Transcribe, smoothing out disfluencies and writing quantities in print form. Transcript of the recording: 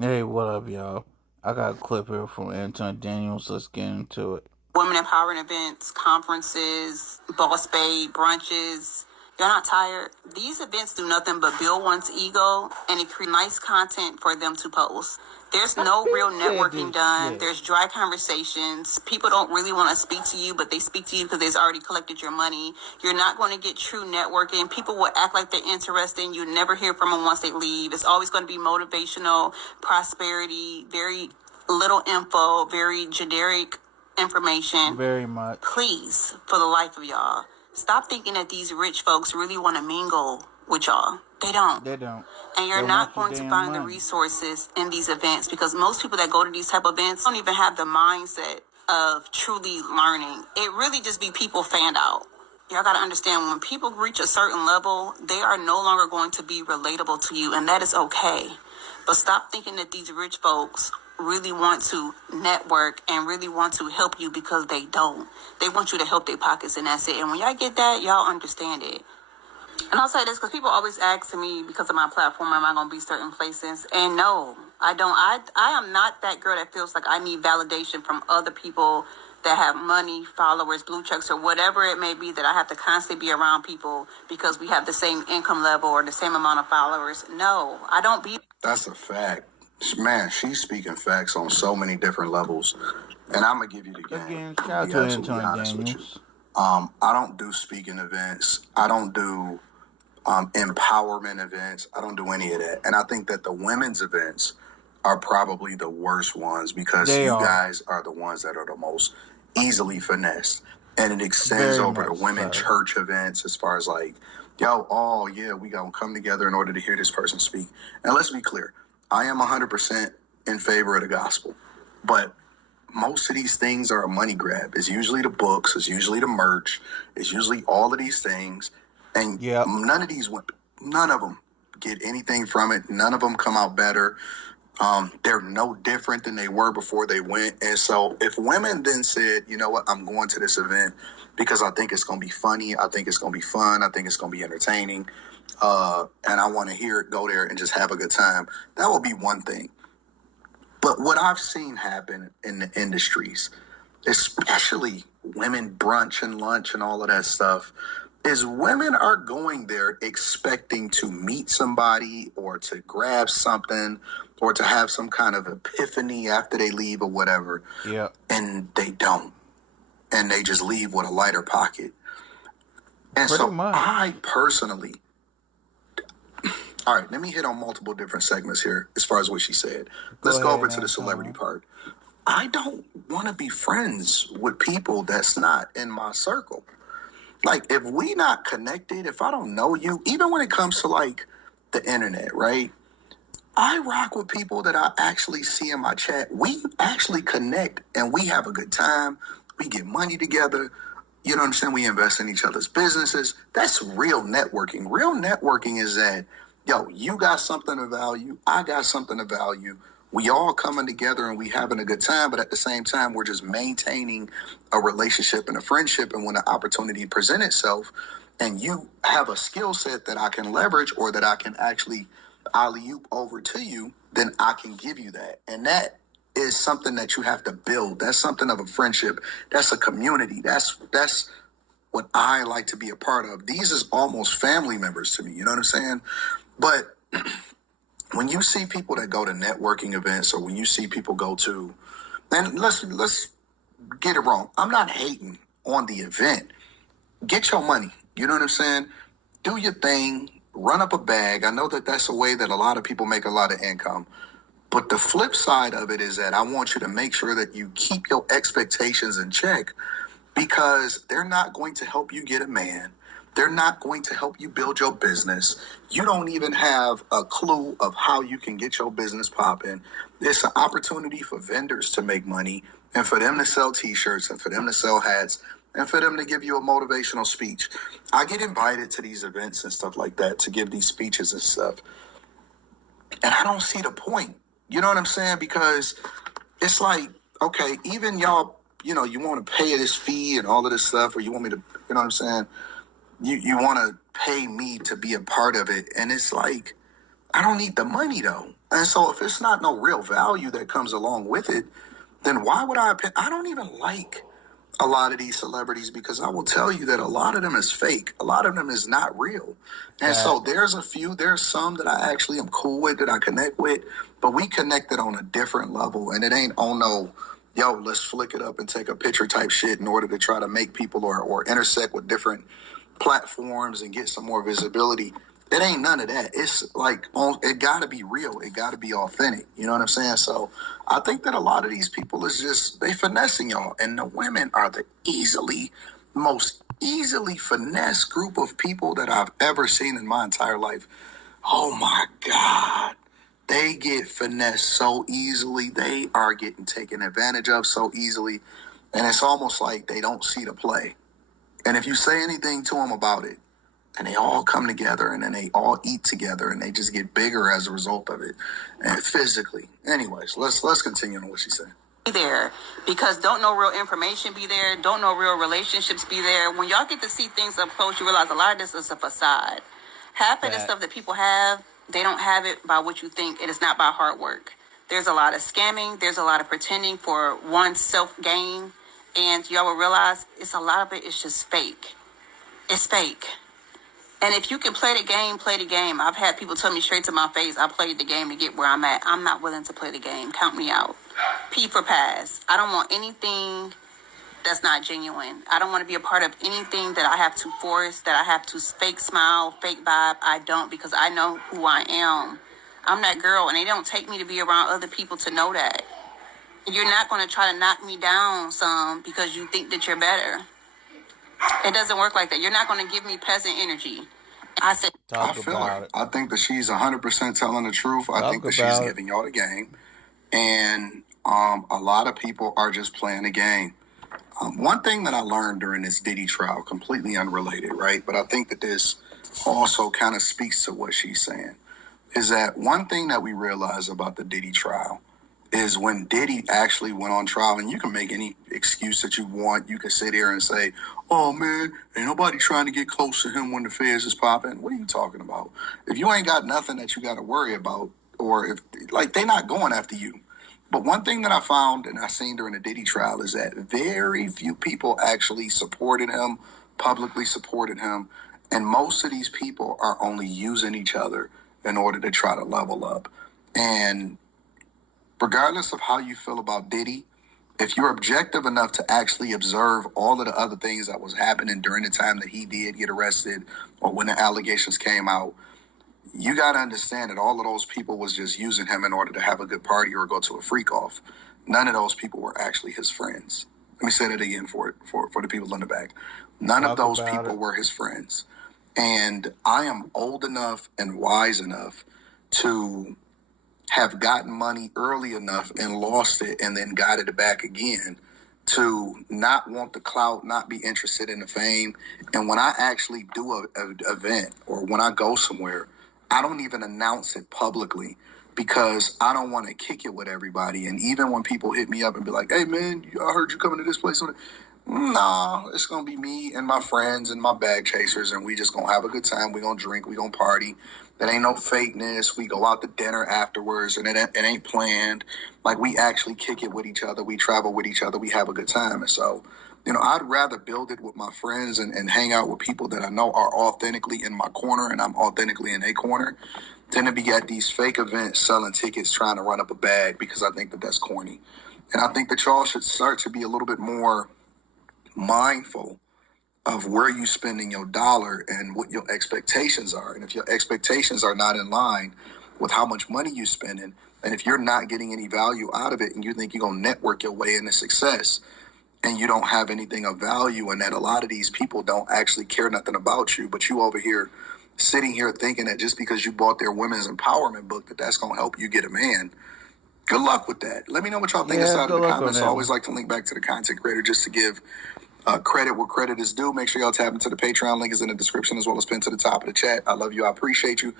Hey, what up, y'all? I got a clip here from Anton Daniels. Let's get into it. Women empowering events, conferences, boss babe, brunches. You're not tired? These events do nothing but build one's ego and it creates nice content for them to post. There's no real networking done. There's dry conversations. People don't really want to speak to you, but they speak to you because they've already collected your money. You're not going to get true networking. People will act like they're interested. You never hear from them once they leave. It's always going to be motivational, prosperity, very little info, very generic information. Very much. Please, for the life of y'all, stop thinking that these rich folks really want to mingle with y'all. They don't. They don't. And you're not going to find the resources in these events because most people that go to these type of events don't even have the mindset of truly learning. It really just be people fanned out. Y'all got to understand when people reach a certain level, they are no longer going to be relatable to you, and that is okay. But stop thinking that these rich folks really want to network and really want to help you because they don't. They want you to help their pockets and that's it. And when y'all get that, y'all understand it. And I'll say this because people always ask me because of my platform, am I going to be certain places? And no, I don't. I am not that girl that feels like I need validation from other people that have money, followers, blue checks, or whatever it may be that I have to constantly be around people because we have the same income level or the same amount of followers. No, I don't be. That's a fact. Man, she's speaking facts on so many different levels. And I'm going to give you the game. Again, shout out to Anton Daniels. I don't do speaking events. I don't do empowerment events. I don't do any of that. And I think that the women's events are probably the worst ones because guys are the ones that are the most easily finessed. And it extends over to women church events as far as like, oh yeah, we gonna come together in order to hear this person speak. And let's be clear, I am 100% in favor of the gospel, but most of these things are a money grab. It's usually the books, it's usually the merch, it's usually all of these things. And none of them get anything from it. None of them come out better. They're no different than they were before they went. And so if women then said, you know what, I'm going to this event because I think it's going to be funny. I think it's going to be fun. I think it's going to be entertaining. And I want to hear it, go there and just have a good time. That would be one thing. But what I've seen happen in the industries, especially women brunch and lunch and all of that stuff, is women are going there expecting to meet somebody or to grab something or to have some kind of epiphany after they leave or whatever. Yeah. And they don't. And they just leave with a lighter pocket. And Pretty so much. I personally, all right, let me hit on multiple different segments here as far as what she said. Let's go over to the celebrity part. I don't want to be friends with people that's not in my circle. Like, if we not connected, if I don't know you, even when it comes to, like, the internet, right? I rock with people that I actually see in my chat. We actually connect, and we have a good time. We get money together. You know what I'm saying? We invest in each other's businesses. That's real networking. Real networking is that, you got something of value. I got something of value. We all coming together and we having a good time, but at the same time, we're just maintaining a relationship and a friendship. And when the opportunity presents itself and you have a skill set that I can leverage or that I can actually alley-oop over to you, then I can give you that. And that is something that you have to build. That's something of a friendship. That's a community. That's what I like to be a part of. These is almost family members to me. You know what I'm saying? But when you see people that go to networking events or when you see people go to, and let's get it wrong. I'm not hating on the event. Get your money. You know what I'm saying? Do your thing. Run up a bag. I know that that's a way that a lot of people make a lot of income. But the flip side of it is that I want you to make sure that you keep your expectations in check because they're not going to help you get a man. They're not going to help you build your business. You don't even have a clue of how you can get your business popping. It's an opportunity for vendors to make money and for them to sell t-shirts and for them to sell hats and for them to give you a motivational speech. I get invited to these events and stuff like that to give these speeches and stuff. And I don't see the point. You know what I'm saying? Because it's like, okay, even y'all, you want to pay this fee and all of this stuff, or you want me to, you know what I'm saying? You want to pay me to be a part of it. And it's like, I don't need the money though. And so if it's not no real value that comes along with it, then why would I don't even like a lot of these celebrities because I will tell you that a lot of them is fake. A lot of them is not real. And so there's some that I actually am cool with, that I connect with, but we connected on a different level. And it ain't on no, yo, let's flick it up and take a picture type shit in order to try to make people or intersect with different platforms and get some more visibility. It ain't none of that. It's like, it gotta be real. It gotta be authentic. You know what I'm saying? So I think that a lot of these people is just, they finessing y'all. And the women are the most easily finessed group of people that I've ever seen in my entire life. Oh my God. They get finessed so easily. They are getting taken advantage of so easily. And it's almost like they don't see the play. And if you say anything to them about it, and they all come together and then they all eat together and they just get bigger as a result of it, and physically. Anyways, let's continue on what she said. Be there, because don't know real information be there, don't know real relationships be there. When y'all get to see things up close, you realize a lot of this is a facade. Half of the stuff that people have, they don't have it by what you think, and it's not by hard work. There's a lot of scamming, there's a lot of pretending for one's self-gain, and y'all will realize it's a lot of it is just fake. It's fake. And if you can play the game, play the game. I've had people tell me straight to my face, I played the game to get where I'm at. I'm not willing to play the game. Count me out. P for pass. I don't want anything that's not genuine. I don't want to be a part of anything that I have to force, that I have to fake smile, fake vibe. I don't, because I know who I am. I'm that girl, and they don't take me to be around other people to know that. You're not going to try to knock me down some because you think that you're better. It doesn't work like that. You're not going to give me peasant energy. I said, I feel her. I think that she's 100% telling the truth. I think that she's giving y'all the game. And a lot of people are just playing the game. One thing that I learned during this Diddy trial, completely unrelated, right? But I think that this also kind of speaks to what she's saying, is that one thing that we realize about the Diddy trial is when Diddy actually went on trial, and you can make any excuse that you want. You can sit here and say, oh man, ain't nobody trying to get close to him when the feds is popping. What are you talking about? If you ain't got nothing that you got to worry about, or if, like, they not going after you. But one thing that I found and I seen during the Diddy trial is that very few people actually supported him, publicly supported him. And most of these people are only using each other in order to try to level up. And regardless of how you feel about Diddy, if you're objective enough to actually observe all of the other things that was happening during the time that he did get arrested or when the allegations came out, you got to understand that all of those people was just using him in order to have a good party or go to a freak off. None of those people were actually his friends. Let me say that again for the people in the back. None of those people were his friends. And I am old enough and wise enough to have gotten money early enough and lost it and then got it back again, to not want the clout, not be interested in the fame. And when I actually do an event or when I go somewhere, I don't even announce it publicly because I don't want to kick it with everybody. And even when people hit me up and be like, hey man, I heard you coming to this place. Nah, it's going to be me and my friends and my bag chasers, and we just going to have a good time. We going to drink. We going to party. That ain't no fakeness. We go out to dinner afterwards, and it ain't planned. Like, we actually kick it with each other. We travel with each other. We have a good time. And so, I'd rather build it with my friends and hang out with people that I know are authentically in my corner and I'm authentically in their corner than to be at these fake events selling tickets trying to run up a bag, because I think that that's corny. And I think that y'all should start to be a little bit more mindful of where you spending your dollar and what your expectations are. And if your expectations are not in line with how much money you spending, and if you're not getting any value out of it and you think you're going to network your way into success and you don't have anything of value, and that a lot of these people don't actually care nothing about you, but you over here sitting here thinking that just because you bought their women's empowerment book that that's going to help you get a man. Good luck with that. Let me know what y'all think inside of the comments. I always like to link back to the content creator just to give credit where credit is due. Make sure y'all tap into the Patreon. Link is in the description as well as pinned to the top of the chat. I love you. I appreciate you.